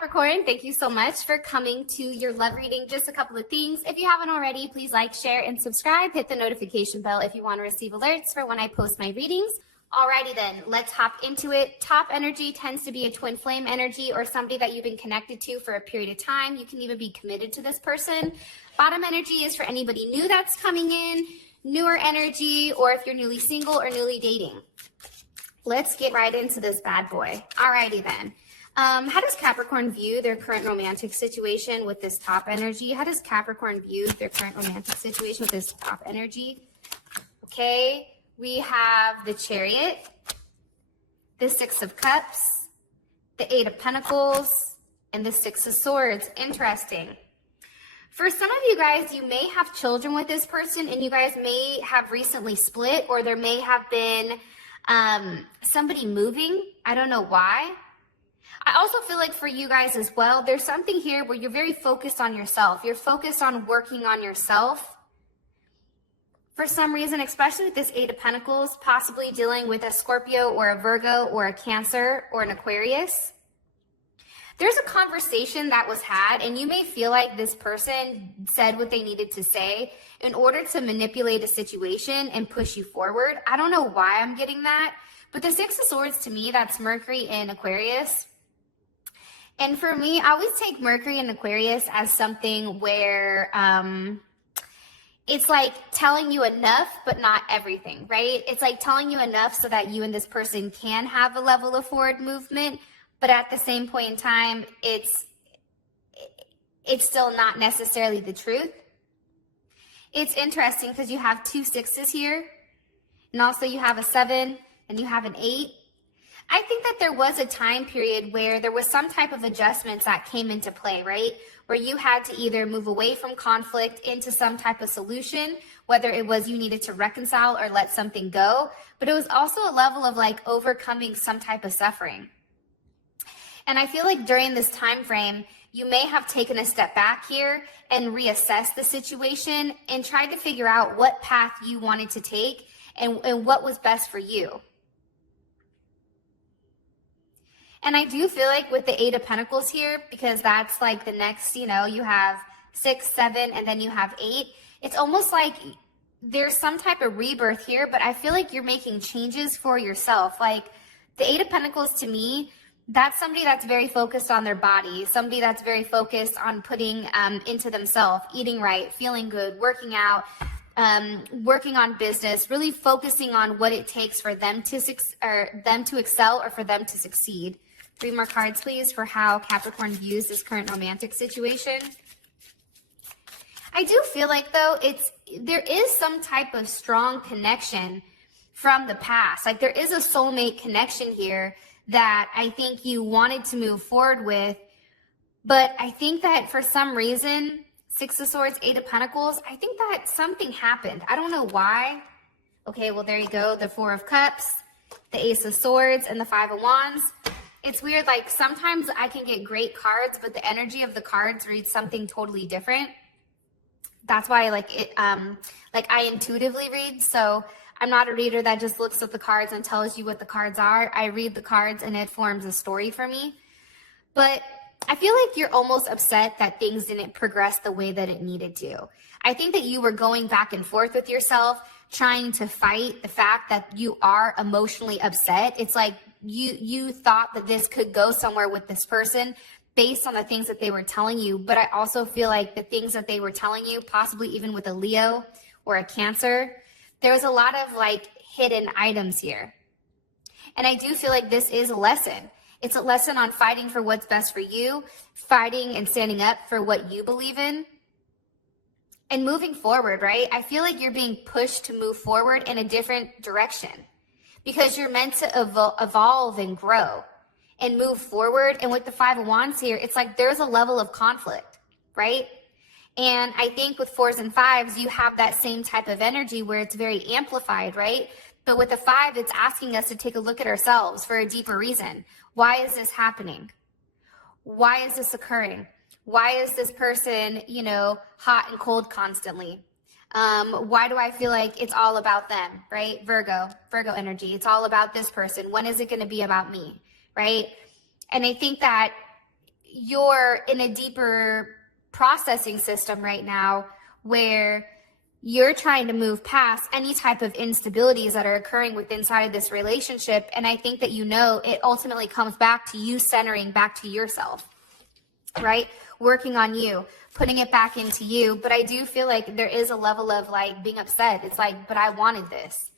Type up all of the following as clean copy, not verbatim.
Capricorn, thank you so much for coming to your love reading. Just a couple of things. If you haven't already, please like, share, and subscribe. Hit the notification bell if you want to receive alerts for when I post my readings. Alrighty then, let's hop into it. Top energy tends to be a twin flame energy or somebody that you've been connected to for a period of time. You can even be committed to this person. Bottom energy is for anybody new that's coming in, newer energy, or if you're newly single or newly dating. Let's get right into this bad boy. Alrighty then. How does Capricorn view their current romantic situation with this top energy? How does Capricorn view their current romantic situation with this top energy? Okay, we have the Chariot, the Six of Cups, the Eight of Pentacles, and the Six of Swords. Interesting. For some of you guys, you may have children with this person, and you guys may have recently split, or there may have been somebody moving. I don't know why. I also feel like for you guys as well, there's something here where you're very focused on yourself. You're focused on working on yourself. For some reason, especially with this Eight of Pentacles, possibly dealing with a Scorpio or a Virgo or a Cancer or an Aquarius. There's a conversation that was had, and you may feel like this person said what they needed to say in order to manipulate a situation and push you forward. I don't know why I'm getting that, but the Six of Swords, to me, that's Mercury in Aquarius. And for me, I always take Mercury in Aquarius as something where it's like telling you enough, but not everything, right? It's like telling you enough so that you and this person can have a level of forward movement, but at the same point in time, it's still not necessarily the truth. It's interesting because you have two sixes here, and also you have a 7 and you have an 8. I think that there was a time period where there was some type of adjustments that came into play, right? Where you had to either move away from conflict into some type of solution, whether it was you needed to reconcile or let something go, but it was also a level of like overcoming some type of suffering. And I feel like during this time frame, you may have taken a step back here and reassessed the situation and tried to figure out what path you wanted to take and what was best for you. And I do feel like with the Eight of Pentacles here, because that's like the next, you have 6, 7, and then you have 8. It's almost like there's some type of rebirth here, but I feel like you're making changes for yourself. Like the Eight of Pentacles to me, that's somebody that's very focused on their body, somebody that's very focused on putting into themselves, eating right, feeling good, working out, working on business, really focusing on what it takes for them to excel or for them to succeed. 3 more cards, please, for how Capricorn views this current romantic situation. I do feel like, though, there is some type of strong connection from the past. Like, there is a soulmate connection here that I think you wanted to move forward with. But I think that for some reason, 6 of Swords, 8 of Pentacles, I think that something happened. I don't know why. Okay, well, there you go. The 4 of Cups, the Ace of Swords, and the 5 of Wands. It's weird, like sometimes I can get great cards, but the energy of the cards reads something totally different. That's why I intuitively read. So I'm not a reader that just looks at the cards and tells you what the cards are. I read the cards and it forms a story for me. But I feel like you're almost upset that things didn't progress the way that it needed to. I think that you were going back and forth with yourself, trying to fight the fact that you are emotionally upset. It's like you thought that this could go somewhere with this person based on the things that they were telling you. But I also feel like the things that they were telling you, possibly even with a Leo or a Cancer, there was a lot of like hidden items here. And I do feel like this is a lesson. It's a lesson on fighting for what's best for you, fighting and standing up for what you believe in, and moving forward, right? I feel like you're being pushed to move forward in a different direction because you're meant to evolve and grow and move forward. And with the 5 of Wands here, it's like there's a level of conflict, right? And I think with 4s and 5s, you have that same type of energy where it's very amplified, right? But with the 5, it's asking us to take a look at ourselves for a deeper reason. Why is this happening? Why is this occurring? Why is this person, hot and cold constantly? Why do I feel like it's all about them, right? Virgo energy. It's all about this person. When is it going to be about me, right? And I think that you're in a deeper processing system right now where you're trying to move past any type of instabilities that are occurring within inside of this relationship. And I think that, you know, it ultimately comes back to you centering back to yourself, right? Working on you, putting it back into you. But I do feel like there is a level of like being upset. It's like, but I wanted this.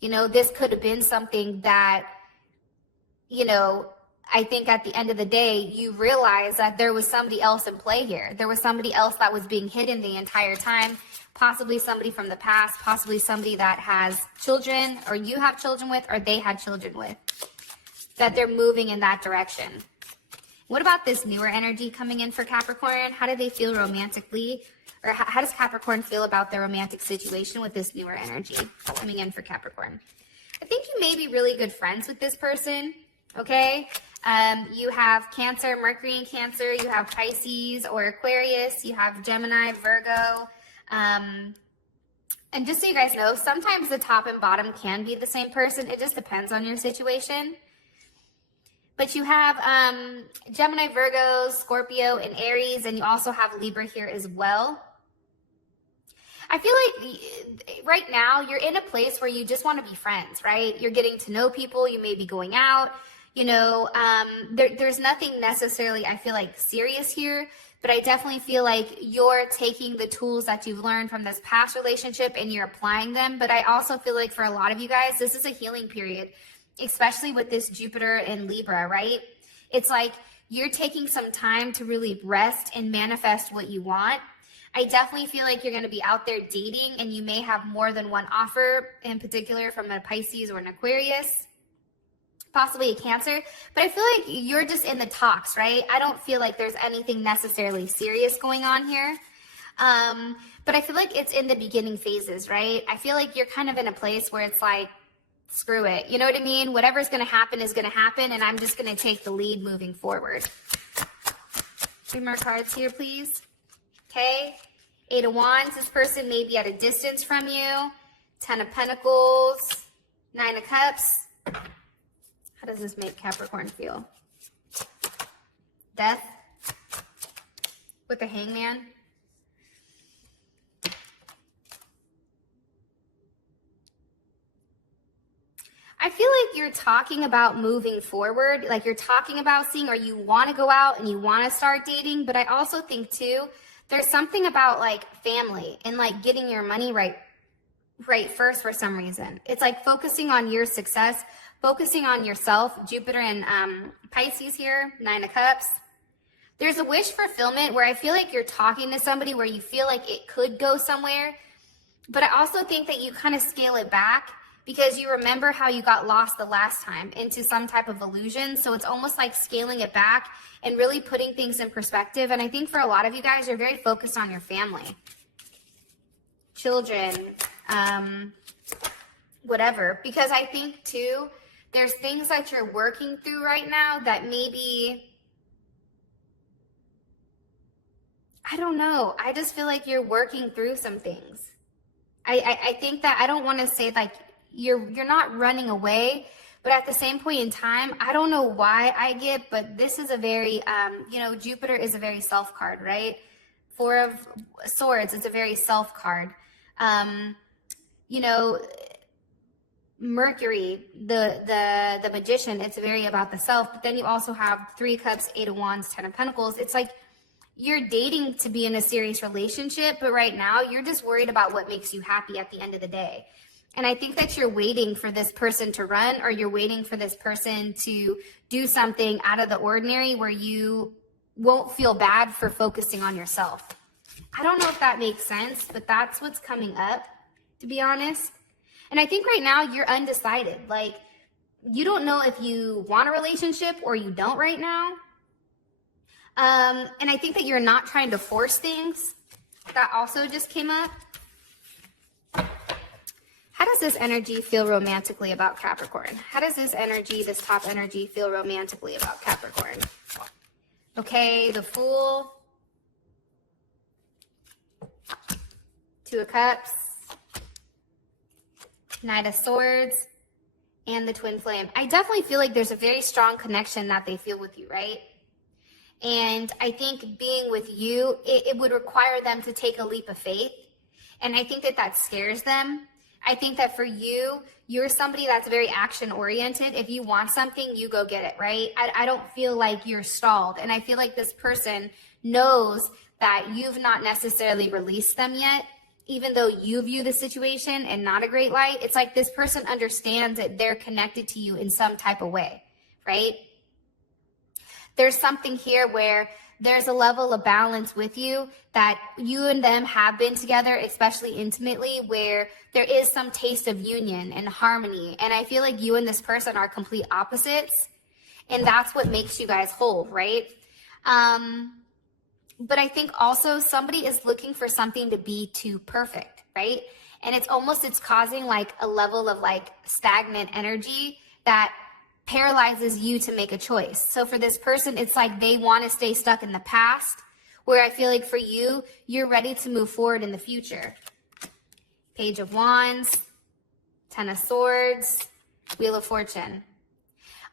You know, this could have been something that, you know, I think at the end of the day, you realize that there was somebody else in play here. There was somebody else that was being hidden the entire time, possibly somebody from the past, possibly somebody that has children, or you have children with, or they had children with, that they're moving in that direction. What about this newer energy coming in for Capricorn? How do they feel romantically? Or how does Capricorn feel about their romantic situation with this newer energy coming in for Capricorn? I think you may be really good friends with this person, okay? You have Cancer, Mercury in Cancer, you have Pisces or Aquarius, you have Gemini, Virgo. And just so you guys know, sometimes the top and bottom can be the same person. It just depends on your situation. But you have Gemini, Virgo, Scorpio, and Aries, and you also have Libra here as well. I feel like right now you're in a place where you just want to be friends, right? You're getting to know people. You may be going out. You know, there's nothing necessarily, I feel like, serious here. But I definitely feel like you're taking the tools that you've learned from this past relationship and you're applying them. But I also feel like for a lot of you guys, this is a healing period, especially with this Jupiter and Libra, right? It's like you're taking some time to really rest and manifest what you want. I definitely feel like you're going to be out there dating and you may have more than one offer, in particular from a Pisces or an Aquarius, possibly a Cancer. But I feel like you're just in the talks, right? I don't feel like there's anything necessarily serious going on here. But I feel like it's in the beginning phases, right? I feel like you're kind of in a place where it's like, screw it. You know what I mean? Whatever's going to happen is going to happen, and I'm just going to take the lead moving forward. 3 more cards here, please. Okay. 8 of Wands. This person may be at a distance from you. 10 of Pentacles. 9 of Cups. How does this make Capricorn feel? Death. With the Hangman. I feel like you're talking about moving forward, like you're talking about seeing, or you want to go out and you want to start dating. But I also think too, there's something about like family and like getting your money right first for some reason. It's like focusing on your success, focusing on yourself. Jupiter and Pisces here, 9 of Cups. There's a wish fulfillment where I feel like you're talking to somebody where you feel like it could go somewhere. But I also think that you kind of scale it back, because you remember how you got lost the last time into some type of illusion. So it's almost like scaling it back and really putting things in perspective. And I think for a lot of you guys, you're very focused on your family, children, whatever. Because I think too, there's things that you're working through right now that maybe, I don't know. I just feel like you're working through some things. I think that I don't want to say like, you're not running away, but at the same point in time, I don't know why I get, but this is a very, you know, Jupiter is a very self card, right? 4 of Swords, it's a very self card. You know, Mercury, the Magician, it's very about the self, but then you also have 3 Cups, 8 of Wands, 10 of Pentacles. It's like you're dating to be in a serious relationship, but right now you're just worried about what makes you happy at the end of the day. And I think that you're waiting for this person to run, or you're waiting for this person to do something out of the ordinary where you won't feel bad for focusing on yourself. I don't know if that makes sense, but that's what's coming up, to be honest. And I think right now you're undecided. Like, you don't know if you want a relationship or you don't right now. And I think that you're not trying to force things. That also just came up. How does this energy feel romantically about Capricorn? How does this energy, this top energy, feel romantically about Capricorn? Okay, the Fool. 2 of Cups. Knight of Swords. And the Twin Flame. I definitely feel like there's a very strong connection that they feel with you, right? And I think being with you, it would require them to take a leap of faith. And I think that that scares them. I think that for you, you're somebody that's very action oriented. If you want something, you go get it, right? I don't feel like you're stalled. And I feel like this person knows that you've not necessarily released them yet, even though you view the situation in not a great light. It's like this person understands that they're connected to you in some type of way, right? There's something here where there's a level of balance with you that you and them have been together, especially intimately, where there is some taste of union and harmony. And I feel like you and this person are complete opposites. And that's what makes you guys whole, right? But I think also somebody is looking for something to be too perfect, right? And it's causing like a level of like stagnant energy that paralyzes you to make a choice. So for this person, it's like they want to stay stuck in the past, where I feel like for you, you're ready to move forward in the future. Page of Wands, Ten of Swords, Wheel of Fortune.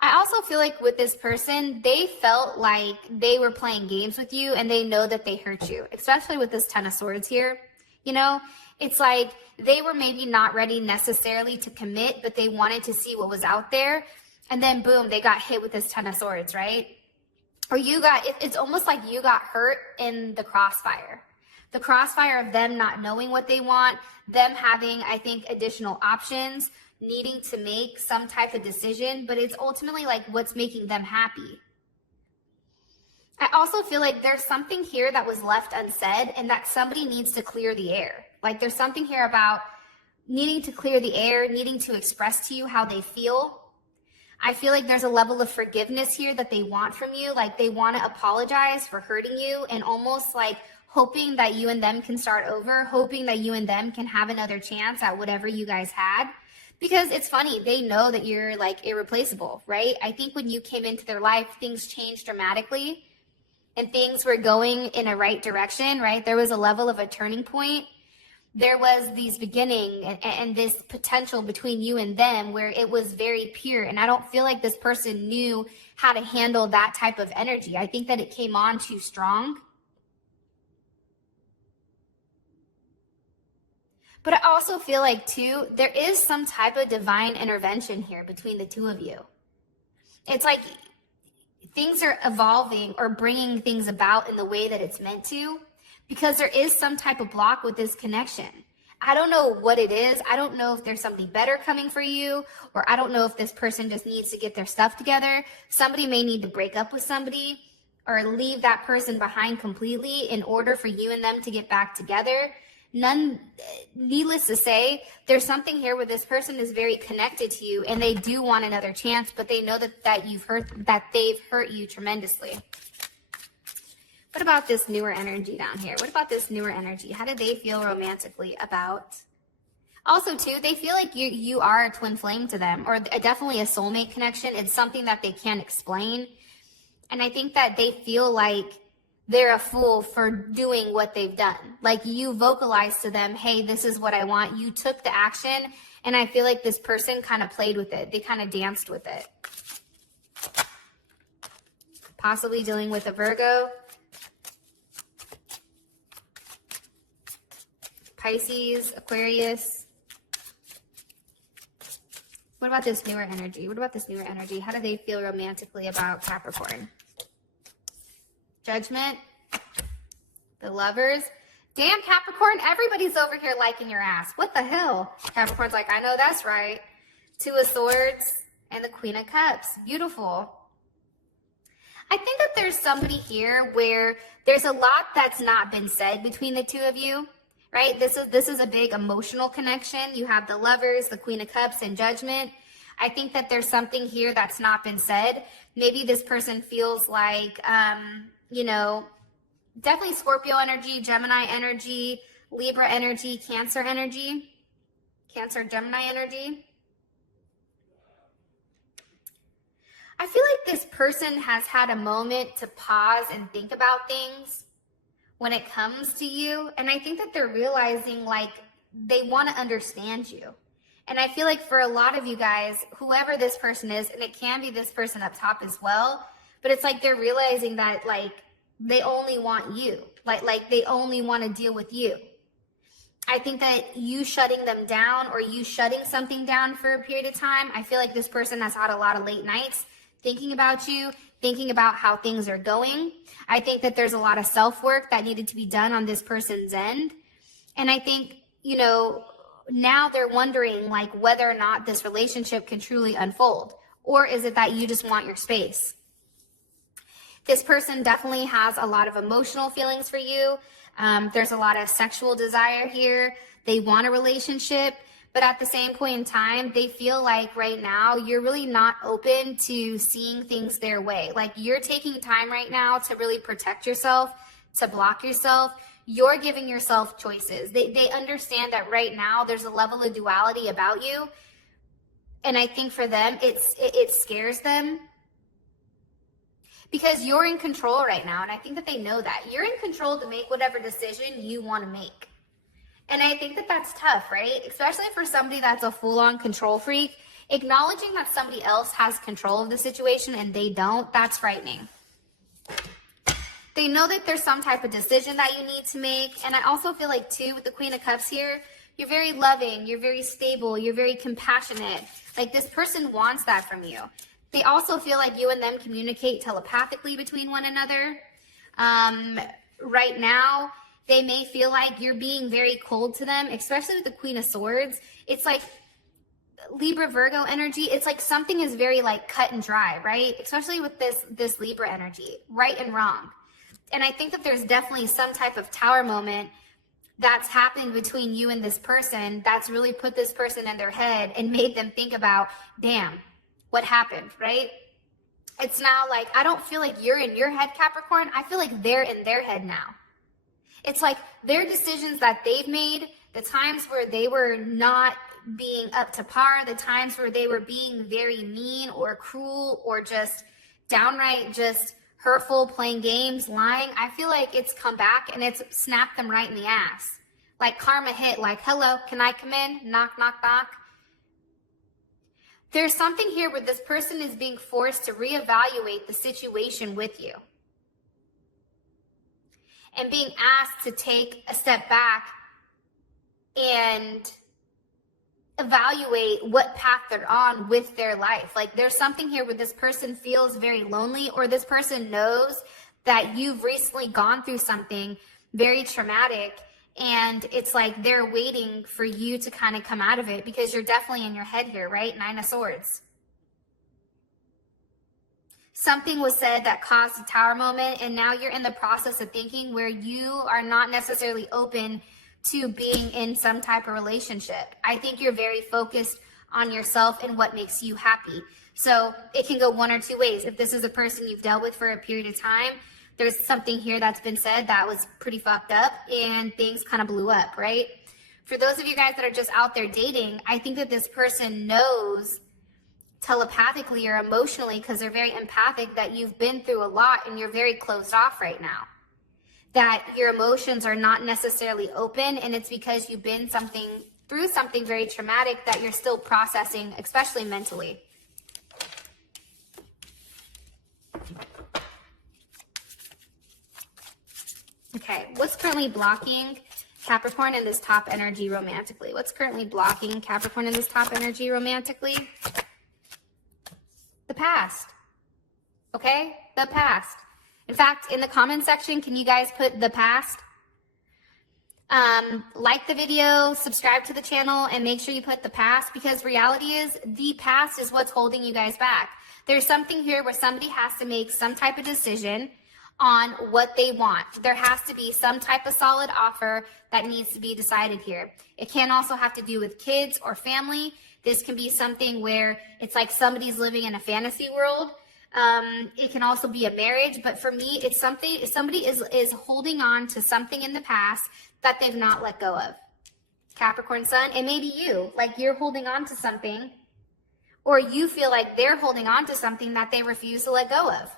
I also feel like with this person, they felt like they were playing games with you and they know that they hurt you, especially with this Ten of Swords here. You know, it's like they were maybe not ready necessarily to commit, but they wanted to see what was out there. And then boom, they got hit with this Ten of Swords, right? Or it's almost like you got hurt in the crossfire. The crossfire of them not knowing what they want, them having, I think, additional options, needing to make some type of decision, but it's ultimately like what's making them happy. I also feel like there's something here that was left unsaid and that somebody needs to clear the air. Like there's something here about needing to clear the air, needing to express to you how they feel. I feel like there's a level of forgiveness here that they want from you. Like they want to apologize for hurting you and almost like hoping that you and them can start over, hoping that you and them can have another chance at whatever you guys had. Because it's funny, they know that you're like irreplaceable, right? I think when you came into their life, things changed dramatically and things were going in a right direction, right? There was a level of a turning point. There was these beginning and this potential between you and them where it was very pure. And I don't feel like this person knew how to handle that type of energy. I think that it came on too strong. But I also feel like too, there is some type of divine intervention here between the two of you. It's like things are evolving or bringing things about in the way that it's meant to. Because there is some type of block with this connection. I don't know what it is. I don't know if there's something better coming for you, or I don't know if this person just needs to get their stuff together. Somebody may need to break up with somebody or leave that person behind completely in order for you and them to get back together. Needless to say, there's something here where this person is very connected to you and they do want another chance, but they know that they've hurt you tremendously. What about this newer energy down here? What about this newer energy? How do they feel romantically about? Also, too, they feel like you are a twin flame to them, or definitely a soulmate connection. It's something that they can't explain. And I think that they feel like they're a fool for doing what they've done. Like you vocalized to them, hey, this is what I want. You took the action. And I feel like this person kind of played with it. They kind of danced with it. Possibly dealing with a Virgo. Pisces, Aquarius. What about this newer energy? What about this newer energy? How do they feel romantically about Capricorn? Judgment. The Lovers. Damn, Capricorn, everybody's over here liking your ass. What the hell? Capricorn's like, I know that's right. Two of Swords and the Queen of Cups. Beautiful. I think that there's somebody here where there's a lot that's not been said between the two of you. Right? This is a big emotional connection. You have the Lovers, the Queen of Cups, and Judgment. I think that there's something here that's not been said. Maybe this person feels like, definitely Scorpio energy, Gemini energy, Libra energy, Cancer energy, Cancer, Gemini energy. I feel like this person has had a moment to pause and think about things when it comes to you. And I think that they're realizing like they want to understand you. And I feel like for a lot of you guys, whoever this person is, and it can be this person up top as well, but it's like they're realizing that like they only want you, like they only want to deal with you. I think that you shutting them down or you shutting something down for a period of time, I feel like this person has had a lot of late nights thinking about you, thinking about how things are going. I think that there's a lot of self-work that needed to be done on this person's end. And I think, you know, now they're wondering like whether or not this relationship can truly unfold, or is it that you just want your space? This person definitely has a lot of emotional feelings for you. There's a lot of sexual desire here. They want a relationship, but at the same point in time, they feel like right now you're really not open to seeing things their way. Like you're taking time right now to really protect yourself, to block yourself. You're giving yourself choices. They understand that right now there's a level of duality about you. And I think for them, it scares them. Because you're in control right now, and I think that they know that. You're in control to make whatever decision you want to make. And I think that that's tough, right? Especially for somebody that's a full-on control freak. Acknowledging that somebody else has control of the situation and they don't, that's frightening. They know that there's some type of decision that you need to make. And I also feel like, too, with the Queen of Cups here, you're very loving, you're very stable, you're very compassionate. Like this person wants that from you. They also feel like you and them communicate telepathically between one another. Right now, they may feel like you're being very cold to them, especially with the Queen of Swords. It's like Libra, Virgo energy. It's like something is very like cut and dry, right? Especially with this Libra energy, right and wrong. And I think that there's definitely some type of tower moment that's happened between you and this person that's really put this person in their head and made them think about, damn, what happened, right? It's now like, I don't feel like you're in your head, Capricorn. I feel like they're in their head now. It's like their decisions that they've made, the times where they were not being up to par, the times where they were being very mean or cruel or just downright just hurtful, playing games, lying. I feel like it's come back and it's snapped them right in the ass. Like karma hit, like, hello, can I come in? Knock, knock, knock. There's something here where this person is being forced to reevaluate the situation with you. And being asked to take a step back and evaluate what path they're on with their life. Like there's something here where this person feels very lonely, or this person knows that you've recently gone through something very traumatic, and it's like they're waiting for you to kind of come out of it, because you're definitely in your head here, right? 9 of Swords. Something was said that caused a tower moment, and now you're in the process of thinking where you are not necessarily open to being in some type of relationship. I think you're very focused on yourself and what makes you happy. So it can go one or two ways. If this is a person you've dealt with for a period of time, there's something here that's been said that was pretty fucked up and things kind of blew up, right? For those of you guys that are just out there dating, I think that this person knows telepathically or emotionally, because they're very empathic, that you've been through a lot and you're very closed off right now. That your emotions are not necessarily open, and it's because you've been through something very traumatic that you're still processing, especially mentally. Okay, what's currently blocking Capricorn in this top energy romantically? What's currently blocking Capricorn in this top energy romantically? The past. Okay? The past. In fact, in the comment section, can you guys put the past? Like the video, subscribe to the channel, and make sure you put the past, because reality is the past is what's holding you guys back. There's something here where somebody has to make some type of decision on what they want. There has to be some type of solid offer that needs to be decided here. It can also have to do with kids or family. This can be something where it's like somebody's living in a fantasy world. It can also be a marriage, but for me, it's something, somebody is holding on to something in the past that they've not let go of. Capricorn Sun, and maybe you, like you're holding on to something, or you feel like they're holding on to something that they refuse to let go of.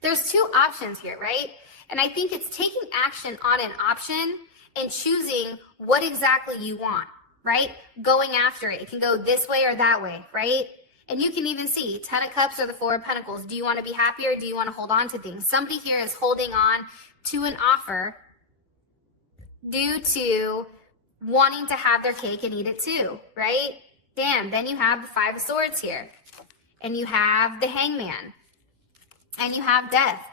There's two options here, right? And I think it's taking action on an option and choosing what exactly you want, right? Going after it. It can go this way or that way, right? And you can even see 10 of Cups or the Four of Pentacles. Do you want to be happy or do you want to hold on to things? Somebody here is holding on to an offer due to wanting to have their cake and eat it too, right? Damn, then you have the Five of Swords here. And you have the Hangman. And you have Death.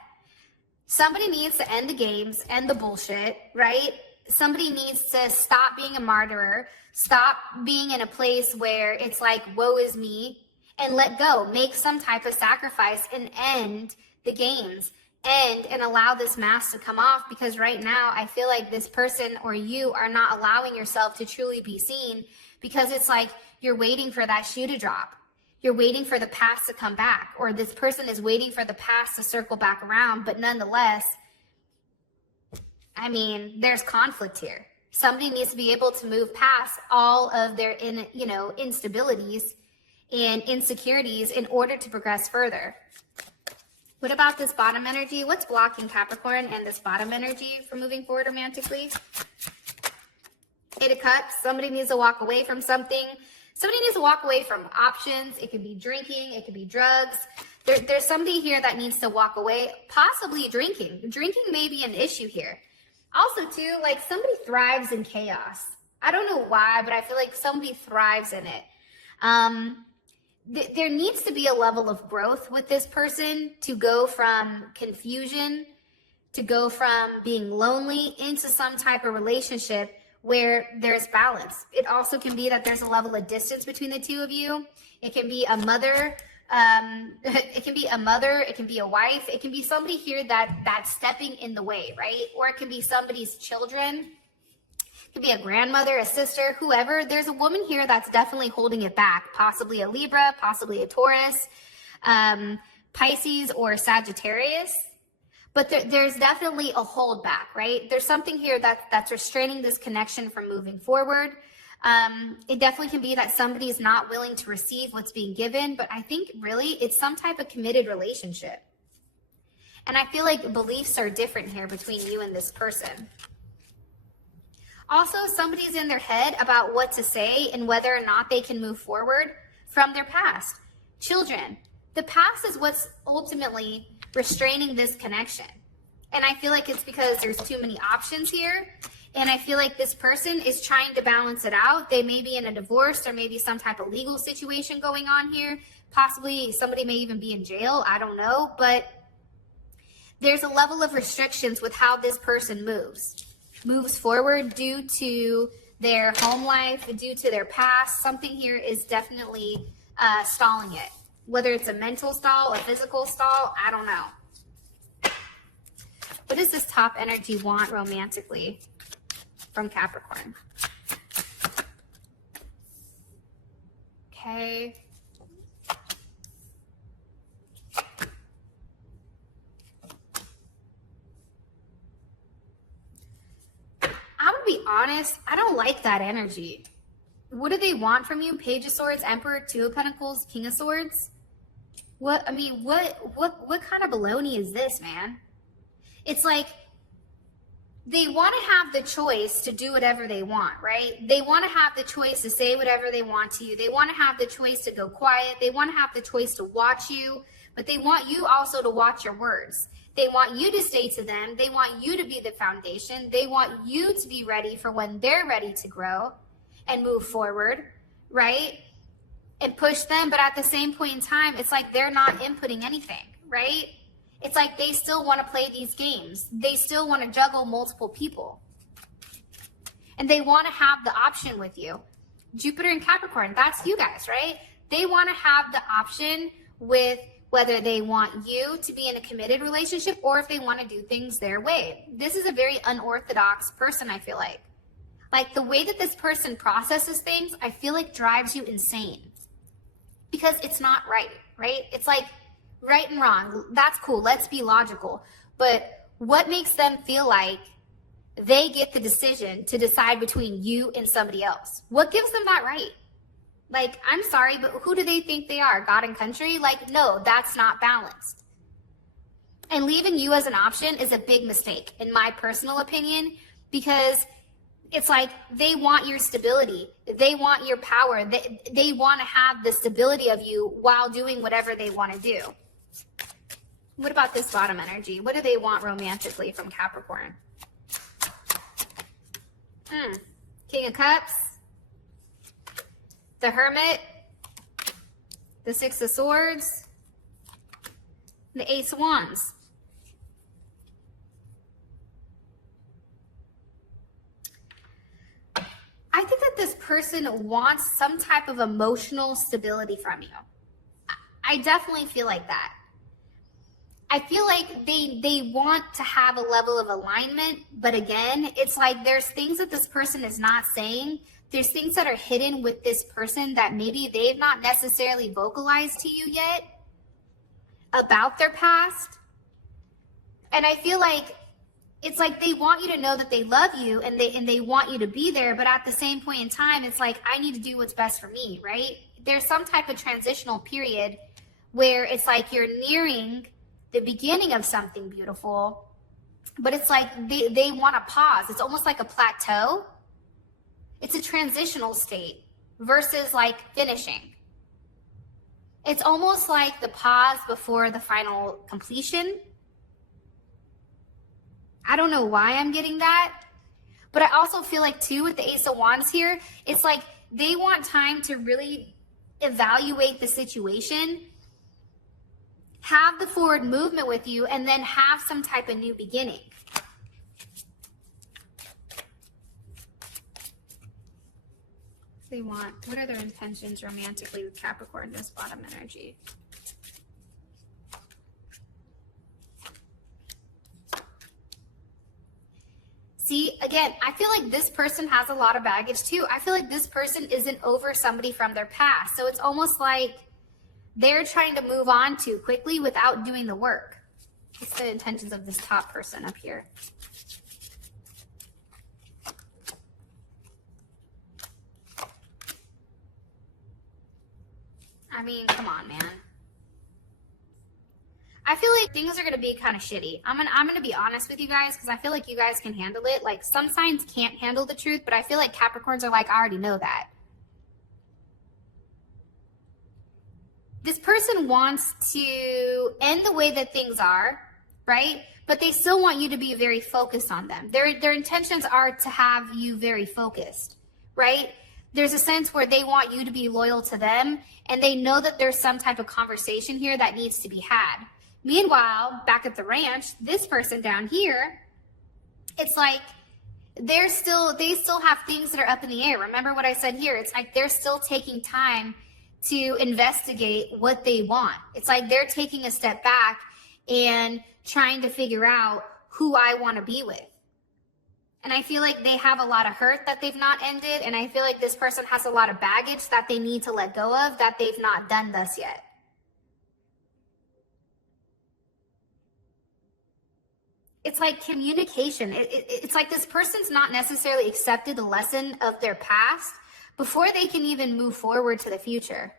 Somebody needs to end the games, end the bullshit, right? Somebody needs to stop being a martyr, stop being in a place where it's like, woe is me, and let go. Make some type of sacrifice and end the games. And allow this mask to come off, because right now I feel like this person or you are not allowing yourself to truly be seen, because it's like you're waiting for that shoe to drop. You're waiting for the past to come back, or this person is waiting for the past to circle back around. But nonetheless, I mean, there's conflict here. Somebody needs to be able to move past all of their instabilities and insecurities in order to progress further. What about this bottom energy? What's blocking Capricorn and this bottom energy from moving forward romantically? Eight of Cups. Somebody needs to walk away from something. Somebody needs to walk away from options. It could be drinking. It could be drugs. There's somebody here that needs to walk away, possibly drinking. Drinking may be an issue here. Also, too, like somebody thrives in chaos. I don't know why, but I feel like somebody thrives in it. There needs to be a level of growth with this person to go from confusion, to go from being lonely into some type of relationship where there's balance. It also can be that there's a level of distance between the two of you. It can be a mother. It can be a mother. It can be a wife. It can be somebody here that's stepping in the way, right? Or it can be somebody's children. It could be a grandmother, a sister, whoever. There's a woman here that's definitely holding it back. Possibly a Libra, possibly a Taurus, Pisces, or Sagittarius. But there's definitely a hold back, right? There's something here that's restraining this connection from moving forward. It definitely can be that somebody is not willing to receive what's being given, but I think really it's some type of committed relationship. And I feel like beliefs are different here between you and this person. Also, somebody's in their head about what to say and whether or not they can move forward from their past. Children, the past is what's ultimately restraining this connection. And I feel like it's because there's too many options here. And I feel like this person is trying to balance it out. They may be in a divorce or maybe some type of legal situation going on here. Possibly somebody may even be in jail. I don't know. But there's a level of restrictions with how this person moves forward due to their home life, due to their past. Something here is definitely stalling it. Whether it's a mental stall, a physical stall, I don't know. What does this top energy want romantically from Capricorn? Okay. I'm gonna be honest, I don't like that energy. What do they want from you? Page of Swords, Emperor, Two of Pentacles, King of Swords. What kind of baloney is this, man? It's like they want to have the choice to do whatever they want, right? They want to have the choice to say whatever they want to you. They want to have the choice to go quiet. They want to have the choice to watch you, but they want you also to watch your words. They want you to stay to them. They want you to be the foundation. They want you to be ready for when they're ready to grow and move forward, right? And push them. But at the same point in time, it's like they're not inputting anything, right? It's like they still want to play these games. They still want to juggle multiple people. And they want to have the option with you. Jupiter and Capricorn, that's you guys, right? They want to have the option with whether they want you to be in a committed relationship or if they want to do things their way. This is a very unorthodox person, I feel like. Like the way that this person processes things, I feel like drives you insane. Because it's not right, right? It's like right and wrong. That's cool. Let's be logical. But what makes them feel like they get the decision to decide between you and somebody else? What gives them that right? Like, I'm sorry, but who do they think they are? God and country? Like, no, that's not balanced. And leaving you as an option is a big mistake, in my personal opinion, because It's like they want your stability. They want your power. They want to have the stability of you while doing whatever they want to do. What about this bottom energy? What do they want romantically from Capricorn? King of Cups, the Hermit, the Six of Swords, the Ace of Wands. I think that this person wants some type of emotional stability from you. I definitely feel like that. I feel like they want to have a level of alignment, but again, it's like there's things that this person is not saying. There's things that are hidden with this person that maybe they've not necessarily vocalized to you yet about their past. And I feel like it's like they want you to know that they love you and they want you to be there, but at the same point in time, it's like, I need to do what's best for me, right? There's some type of transitional period where it's like you're nearing the beginning of something beautiful, but it's like they want to pause. It's almost like a plateau. It's a transitional state versus like finishing. It's almost like the pause before the final completion. I don't know why I'm getting that, but I also feel like too with the Ace of Wands here, it's like they want time to really evaluate the situation, have the forward movement with you, and then have some type of new beginning. They want, what are their intentions romantically with Capricorn, this bottom energy? See, again, I feel like this person has a lot of baggage too. I feel like this person isn't over somebody from their past. So it's almost like they're trying to move on too quickly without doing the work. What's the intentions of this top person up here? I mean, come on, man. I feel like things are going to be kind of shitty. I'm going to be honest with you guys because I feel like you guys can handle it. Like some signs can't handle the truth, but I feel like Capricorns are like, I already know that. This person wants to end the way that things are, right? But they still want you to be very focused on them. Their intentions are to have you very focused, right? There's a sense where they want you to be loyal to them, and they know that there's some type of conversation here that needs to be had. Meanwhile, back at the ranch, this person down here, it's like they still have things that are up in the air. Remember what I said here? It's like they're still taking time to investigate what they want. It's like they're taking a step back and trying to figure out who I want to be with. And I feel like they have a lot of hurt that they've not ended. And I feel like this person has a lot of baggage that they need to let go of that they've not done thus yet. It's like communication. It's like this person's not necessarily accepted the lesson of their past before they can even move forward to the future.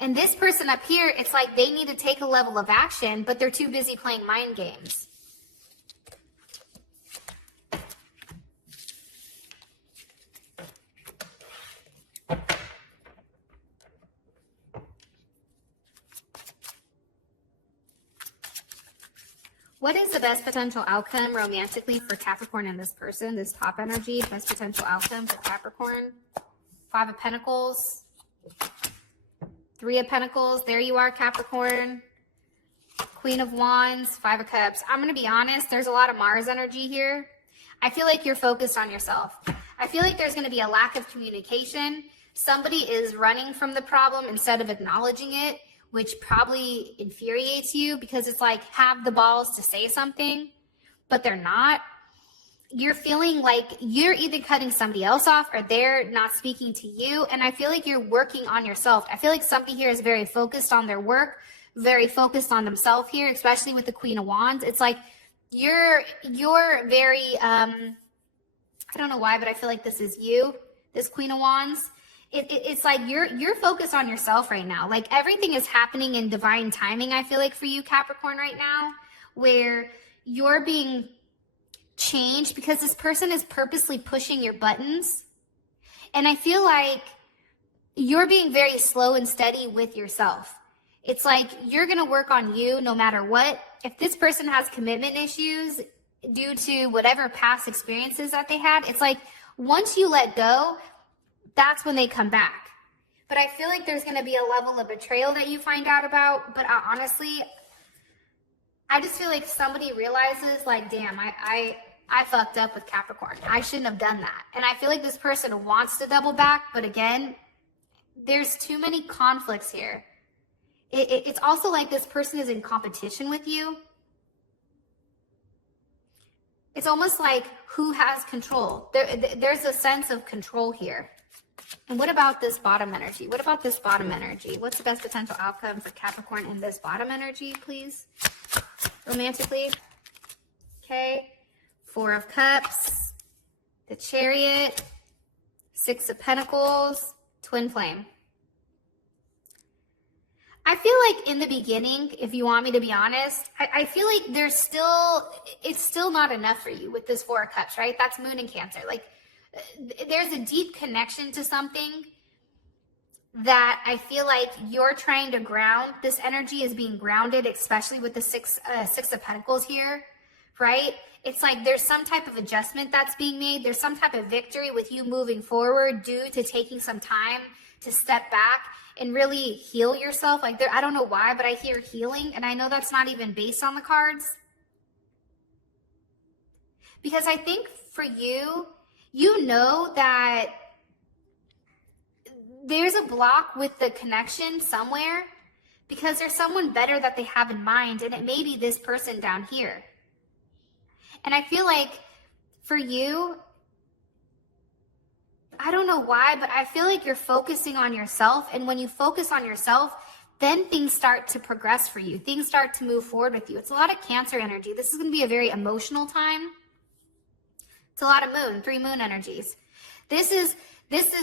And this person up here, it's like they need to take a level of action, but they're too busy playing mind games. What is the best potential outcome romantically for Capricorn and this person, this top energy? Best potential outcome for Capricorn? 5 of Pentacles, 3 of Pentacles. There you are, Capricorn. Queen of Wands, 5 of Cups. I'm going to be honest. There's a lot of Mars energy here. I feel like you're focused on yourself. I feel like there's going to be a lack of communication. Somebody is running from the problem instead of acknowledging it, which probably infuriates you because it's like have the balls to say something, but they're not. You're feeling like you're either cutting somebody else off or they're not speaking to you. And I feel like you're working on yourself. I feel like somebody here is very focused on their work, very focused on themselves here, especially with the Queen of Wands. It's like you're very, I don't know why, but I feel like this is you, this Queen of Wands. It's like you're focused on yourself right now. Like everything is happening in divine timing, I feel like, for you, Capricorn, right now, where you're being change because this person is purposely pushing your buttons. And I feel like you're being very slow and steady with yourself. It's like you're going to work on you no matter what. If this person has commitment issues due to whatever past experiences that they had, it's like once you let go, that's when they come back. But I feel like there's going to be a level of betrayal that you find out about. But honestly, I just feel like somebody realizes like, damn, I fucked up with Capricorn. I shouldn't have done that. And I feel like this person wants to double back. But again, there's too many conflicts here. It's also like this person is in competition with you. It's almost like who has control. There's a sense of control here. And what about this bottom energy? What about this bottom energy? What's the best potential outcome for Capricorn in this bottom energy, please? Romantically. Okay. 4 of Cups. The Chariot. 6 of Pentacles. Twin Flame. I feel like in the beginning, if you want me to be honest, I feel like it's still not enough for you with this 4 of Cups, right? That's Moon in Cancer. Like, there's a deep connection to something that I feel like you're trying to ground. This energy is being grounded, especially with the six of Pentacles here, right? It's like there's some type of adjustment that's being made. There's some type of victory with you moving forward due to taking some time to step back and really heal yourself. Like I don't know why, but I hear healing, and I know that's not even based on the cards. Because I think for you, you know that there's a block with the connection somewhere because there's someone better that they have in mind, and it may be this person down here. And I feel like for you, I don't know why, but I feel like you're focusing on yourself. And when you focus on yourself, then things start to progress for you. Things start to move forward with you. It's a lot of Cancer energy. This is going to be a very emotional time. It's a lot of moon, 3 moon energies. This is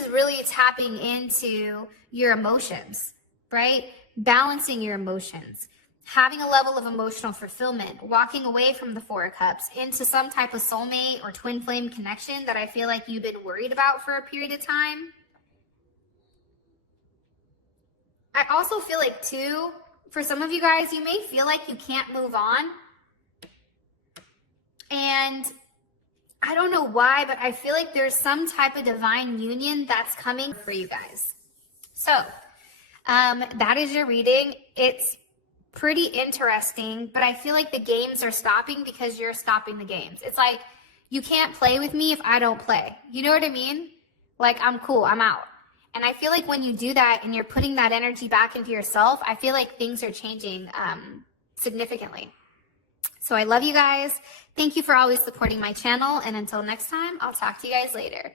really tapping into your emotions, right? Balancing your emotions, having a level of emotional fulfillment, walking away from the 4 of Cups into some type of soulmate or twin flame connection that I feel like you've been worried about for a period of time. I also feel like too, for some of you guys, you may feel like you can't move on. And I don't know why, but I feel like there's some type of divine union that's coming for you guys. So that is your reading. It's pretty interesting, but I feel like the games are stopping because you're stopping the games. It's like, you can't play with me if I don't play. You know what I mean? Like, I'm cool, I'm out. And I feel like when you do that and you're putting that energy back into yourself, I feel like things are changing significantly. So I love you guys. Thank you for always supporting my channel. And until next time, I'll talk to you guys later.